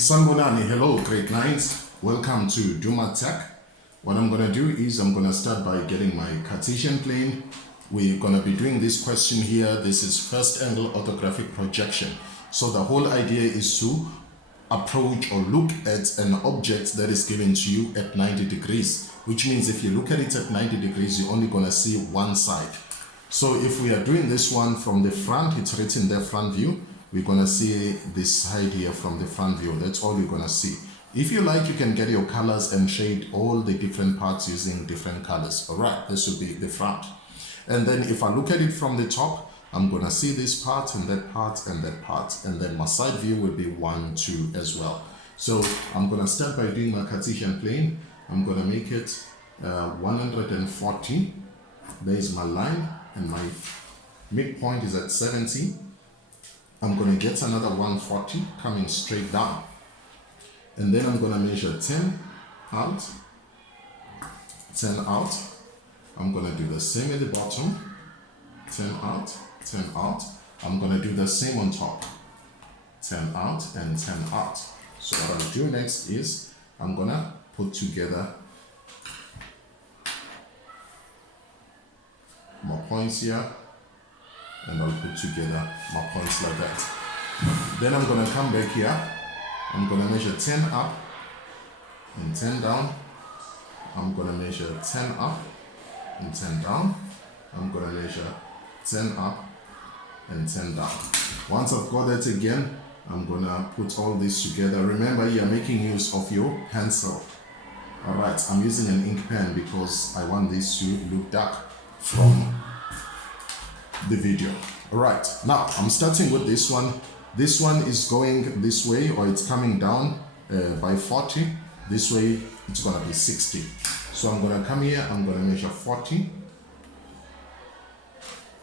Sanbonani, hello grade 9s, welcome to Duma Tech. What I'm going to do is I'm going to start by getting my Cartesian plane. We're going to be doing this question here. This is first angle orthographic projection. So the whole idea is to approach or look at an object that is given to you at 90 degrees, which means if you look at it at 90 degrees, you're only going to see one side. So if we are doing this one from the front, it's written there front view. We're going to see this side here from the front view. That's all you're going to see. If you like, you can get your colors and shade all the different parts using different colors. All right, this will be the front. And then if I look at it from the top, I'm going to see this part and that part and that part. And then my side view will be 1, 2 as well. So I'm going to start by doing my Cartesian plane. I'm going to make it 140. There is my line and my midpoint is at 70. I'm going to get another 140 coming straight down. And then I'm going to measure 10 out, 10 out. I'm going to do the same at the bottom, 10 out, 10 out. I'm going to do the same on top, 10 out and 10 out. So what I'll do next is I'm going to put together my points here. And I'll put together my points like that. Then I'm going to come back here. I'm going to measure 10 up and 10 down. I'm going to measure 10 up and 10 down. I'm going to measure 10 up and 10 down. Once I've got that again, I'm going to put all this together. Remember, you're making use of your pencil. Alright, I'm using an ink pen because I want this to look dark from the video. All right, now I'm starting with this one. This one is going this way, or it's coming down by 40. This way it's gonna be 60. So I'm gonna come here, I'm gonna measure 40.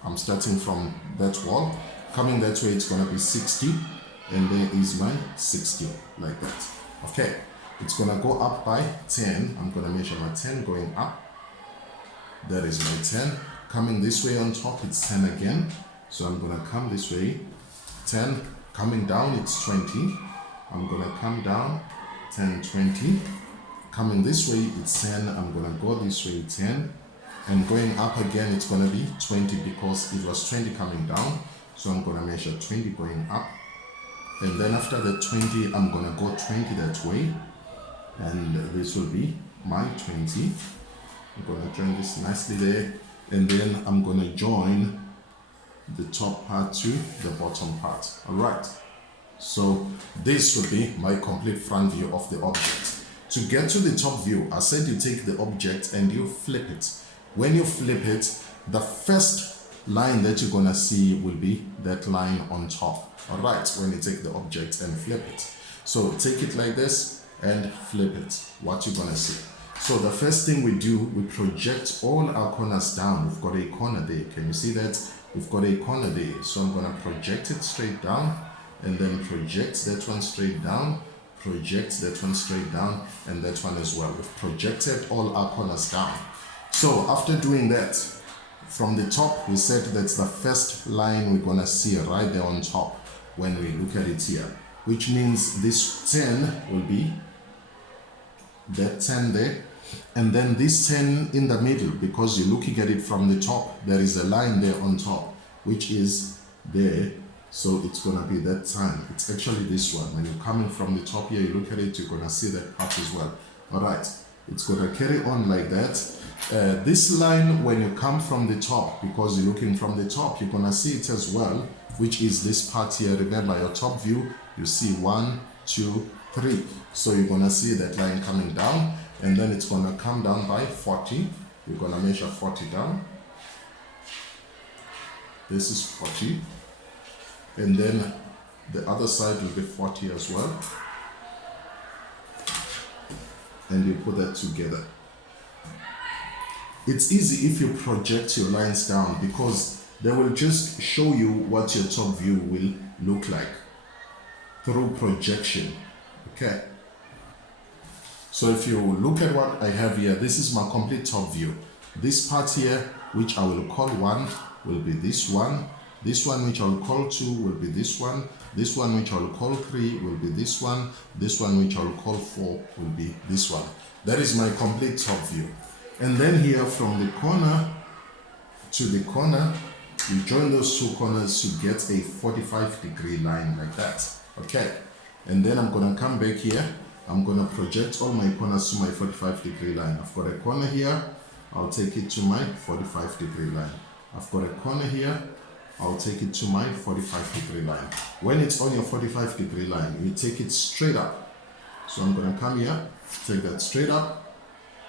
I'm starting from that wall, coming that way it's gonna be 60, and there is my 60 like that. Okay, it's gonna go up by 10. I'm gonna measure my 10 going up. That is my 10. Coming this way on top, it's 10 again. So I'm going to come this way, 10. Coming down, it's 20. I'm going to come down, 10, 20. Coming this way, it's 10. I'm going to go this way, 10. And going up again, it's going to be 20 because it was 20 coming down. So I'm going to measure 20 going up. And then after the 20, I'm going to go 20 that way. And this will be my 20. I'm going to join this nicely there. And then I'm going to join the top part to the bottom part. All right. So this will be my complete front view of the object. To get to the top view, I said you take the object and you flip it. When you flip it, the first line that you're going to see will be that line on top. All right. When you take the object and flip it. So take it like this and flip it. What you're going to see. So the first thing we do, we project all our corners down. We've got a corner there. Can you see that? We've got a corner there. So I'm going to project it straight down and then project that one straight down, project that one straight down, and that one as well. We've projected all our corners down. So after doing that, from the top, we said that's the first line we're going to see right there on top when we look at it here, which means this 10 will be that 10 there. And then this 10 in the middle, because you're looking at it from the top, there is a line there on top, which is there. So it's going to be that time. It's actually this one. When you're coming from the top here, you look at it, you're going to see that part as well. All right. It's going to carry on like that. This line, when you come from the top, because you're looking from the top, you're going to see it as well, which is this part here. Remember, your top view, you see 1, 2, 3. So you're going to see that line coming down. And then it's going to come down by 40. We're going to measure 40 down. This is 40. And then the other side will be 40 as well. And you put that together. It's easy if you project your lines down because they will just show you what your top view will look like through projection. Okay. So if you look at what I have here, this is my complete top view. This part here, which I will call 1, will be this one. This one which I'll call 2 will be this one. This one which I'll call 3 will be this one. This one which I'll call 4 will be this one. That is my complete top view. And then here from the corner to the corner, you join those two corners to get a 45-degree line like that. Okay. And then I'm going to come back here. I'm going to project all my corners to my 45-degree line. I've got a corner here. I'll take it to my 45-degree line. I've got a corner here. I'll take it to my 45-degree line. When it's on your 45-degree line, you take it straight up. So I'm going to come here, take that straight up,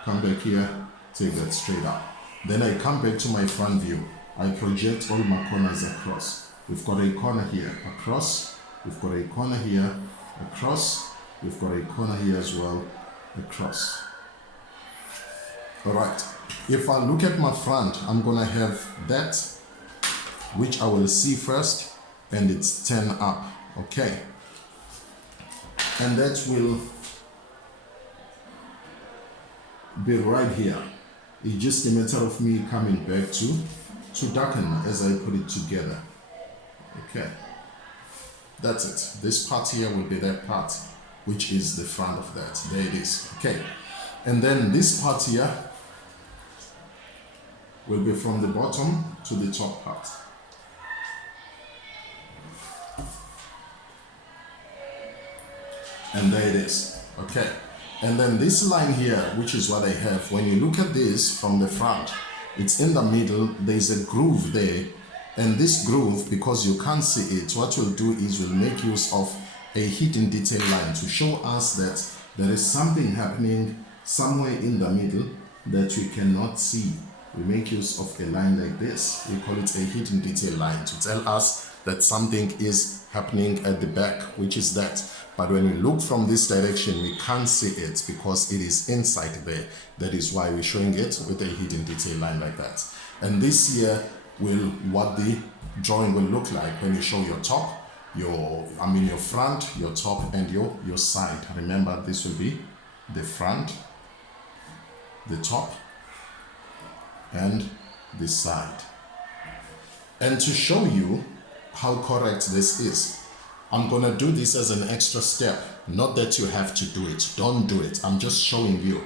come back here, take that straight up. Then I come back to my front view. I project all my corners across. We've got a corner here, across. We've got a corner here, across. We've got a corner here as well, across. All right. If I look at my front, I'm going to have that, which I will see first, and it's 10 up. Okay. And that will be right here. It's just a matter of me coming back to darken as I put it together. Okay. That's it. This part here will be that part, which is the front of that. There it is. Okay. And then this part here will be from the bottom to the top part. And there it is. Okay. And then this line here, which is what I have, when you look at this from the front, it's in the middle, there's a groove there. And this groove, because you can't see it, what we'll do is we'll make use of a hidden detail line to show us that there is something happening somewhere in the middle that we cannot see. We make use of a line like this. We call it a hidden detail line to tell us that something is happening at the back, which is that. But when we look from this direction, we can't see it because it is inside there. That is why we're showing it with a hidden detail line like that. And this here will what the drawing will look like when you show your top, your front, your top, and your side. Remember, this will be the front, the top, and the side. And to show you how correct this is, I'm gonna do this as an extra step. Not that you have to do it. Don't do it. I'm just showing you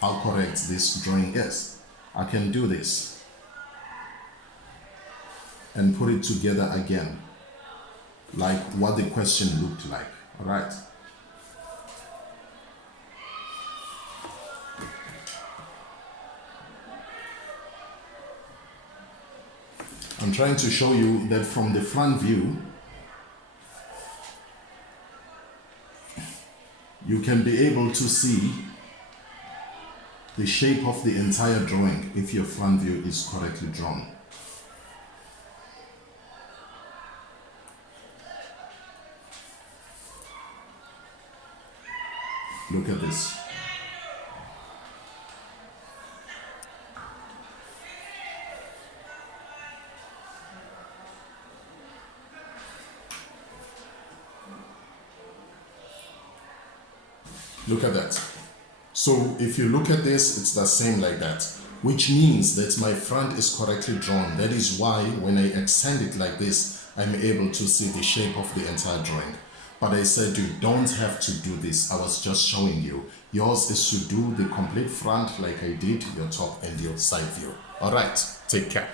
how correct this drawing is. I can do this and put it together again, like what the question looked like. All right. I'm trying to show you that from the front view, you can be able to see the shape of the entire drawing if your front view is correctly drawn. Look at this. Look at that. So if you look at this, it's the same like that, which means that my front is correctly drawn. That is why when I extend it like this, I'm able to see the shape of the entire drawing. But I said you don't have to do this. I was just showing you. Yours is to do the complete front like I did, your top and your side view. All right, take care.